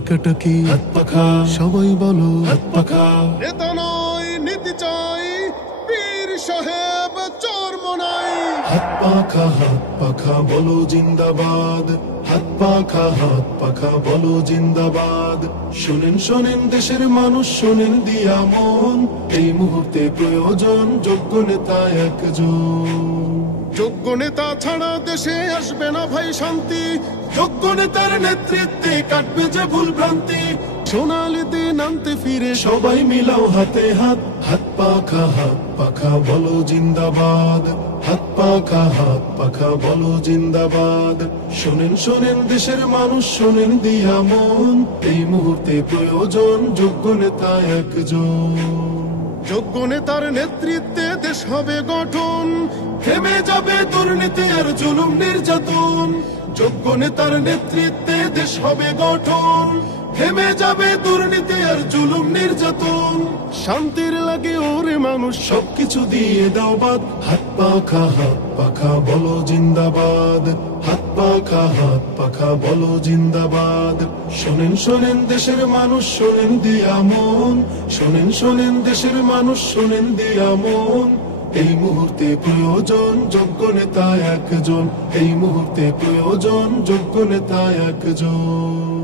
মার্কাটা কি? হাত পাখা। সবাই বলো হাত পাখা। নেতা নয় নীতি চাই, পীর সাহেব চর্ম নাই। হাত পাখা বলো জিন্দাবাদ। হাত পাখা বলো জিন্দাবাদ। শোনেন শোনেন দেশের মানুষ, শোনেন দিয়া মন, এই মুহূর্তে প্রয়োজন যোগ্য নেতা একজন। যোগ্য নেতা ছাড়া দেশে আসবে না ভাই শান্তি, যোগ্য নেতার নেতৃত্বে কাটবে যে ভুল ভ্রান্তি। সোনালি দিন আনতে ফিরে সবাই মিলাও হাতে হাত। হাত পাখা বলো জিন্দাবাদ। হাত পাখা বলো জিন্দাবাদ। শোনেন শোনেন দেশের মানুষ, শোনেন দিয়া মন, এই মুহূর্তে প্রয়োজন যোগ্য নেতা একজন। যোগ্য নেতার নেতৃত্বে দেশ হবে গঠন, থেমে যাবে দুর্নীতি আর জুলুম নির্যাতন। যোগ্য নেতার নেতৃত্বে দেশ হবে গঠন, থেমে যাবে দুর্নীতি আর জুলুম নির্যাতন। শান্তির লাগে ওরে মানুষ সবকিছু দিয়ে দাও বাদ। হাত পাখা বলো জিন্দাবাদ। হাত পাখা বলো জিন্দাবাদ। শোনেন শোনেন দেশের মানুষ, শোনেন দিয়া মন, শোনেন শোনেন দেশের মানুষ, শোনেন দিয়া মন, এই মুহূর্তে প্রয়োজন যোগ্য নেতা একজন। এই মুহূর্তে প্রয়োজন যোগ্য নেতা একজন।